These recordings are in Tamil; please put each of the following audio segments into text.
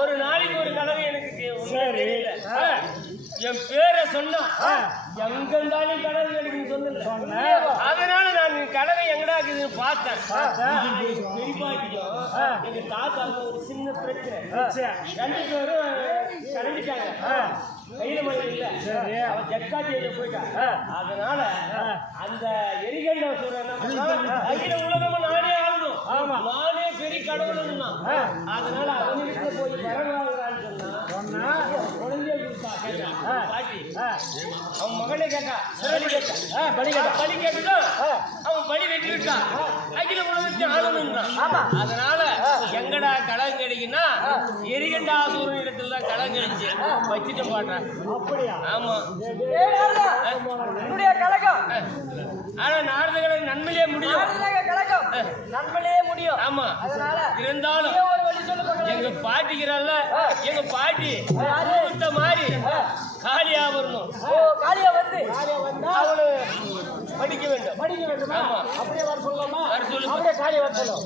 ஒரு நாளைக்கு ஒரு கனவு எனக்கு தெரியல. என் பேரை சொன்னா எங்க இருந்தாலும் கனவு எனக்கு சொன்ன. அதனால நான் கனவை எங்கடா இருக்குதுன்னு பார்த்தேன். எங்க தாத்தா ஒரு சின்ன பிரச்சனை, 2 பேரும் கலந்துட்டாங்க. கையில மணி இல்ல, அவன் ஜக்காத்தியில போயிட்டான். அதனால அந்த எரிகண்ட சொல்றேன், அகில உலகமா நானே ஆளணும், நானே பெரிய கடவுள்னா. அதனால அவனுக்கு போய் வரன் வாங்குறான்னு சொன்னா குழந்தைய கொடுத்தா பாட்டி. அவன் மகனே கேட்டா பலி கேட்டா அவன் பலி வெட்டி விட்டான். அகில உலகத்தை ஆளணும்ன்றான். அதனால எங்கடா கடன் கிடைக்குன்னா எரிகண்டாசூரன் இடத்துல தான் கடன் கிடைச்சு வச்சுட்டு பாடுறேன். ஆமா, ஆனா நாரதகளை நன்மையிலே முடியும். ஆமா, இருந்தாலும் எங்க பாட்டிக்கிறாள், எங்க பாட்டி கூத்த மாதிரி காலியா வரணும். அவளு படிக்க வேண்டும். ஆமா, அப்படியே வர சொல்லலாமா? வர சொல்லு, அப்படியே காலியா வர சொல்லு.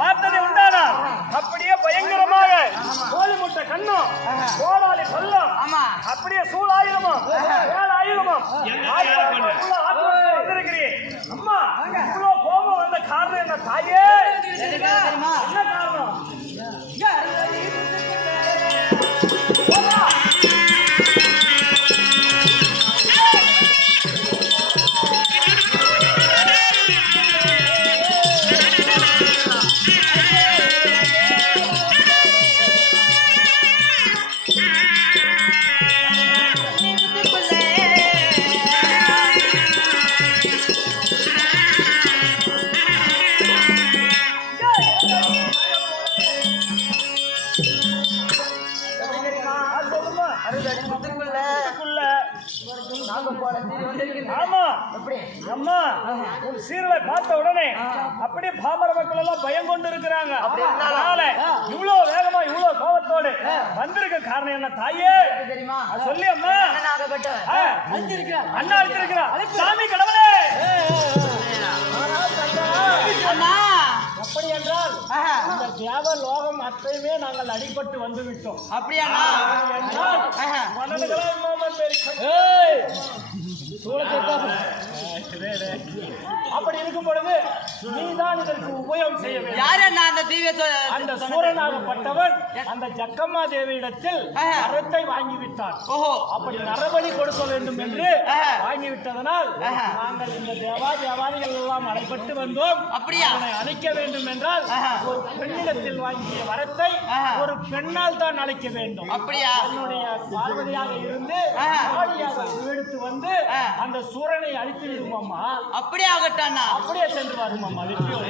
பார்த்ததை உண்டானா அப்படியே பயங்கரமாக கோழி முட்டை கண்ணும் கோடாலி பல்லம் அப்படியே சூழ் ஆயுதமும் வேலை ஆயுதமும் வந்திருக்கிறேன். அம்மா, இவ்வளவு கோபம் வந்த காரணம் என்ன தாயே? என்ன காரணம்? சீரலை பார்த்த உடனே அப்படியே பாமர மக்கள் எல்லாம் பயம் கொண்டு இருக்கிறாங்க. அதனால இவ்வளவு வேகமா இவ்வளவு கோபத்தோடு வந்திருக்க காரணம் என்ன தாயே? சொல்லி அம்மா. அண்ணா அழைத்திருக்கிறார். சாமி கடவுளே, அப்படி என்றால் இந்த தேவ லோகம் அத்தையுமே நாங்கள் அடிபட்டு வந்து விட்டோம். அப்படியா? அப்படி இருக்கும் பொழுது நீதான் இதற்கு உபயோகம் செய்ய வேண்டும். அந்த சூரனாகப்பட்டவன் அந்த ஜக்கம்மா தேவியிடத்தில் அறத்தை வாங்கிவிட்டான். அப்படி நரபலி கொடுக்க வேண்டும் என்று வாங்கிவிட்டதனால் நாங்கள் இந்த தேவாதிகள் எல்லாம் அடைபட்டு வந்தோம். அவனை அழைக்க வேண்டும் என்றால் ஒரு பெண்ணிடத்தில் வாங்கிய வரத்தை ஒரு பெண்ணால் தான் அழைக்க வேண்டும். அப்படியா? என்னுடைய பார்வதியாக இருந்து எடுத்து வந்து அந்த சூரனை அழித்து விடுமாமா. அப்படியே ஆகட்டானா? அப்படியே சென்று வருமாமா. வெற்றியோடு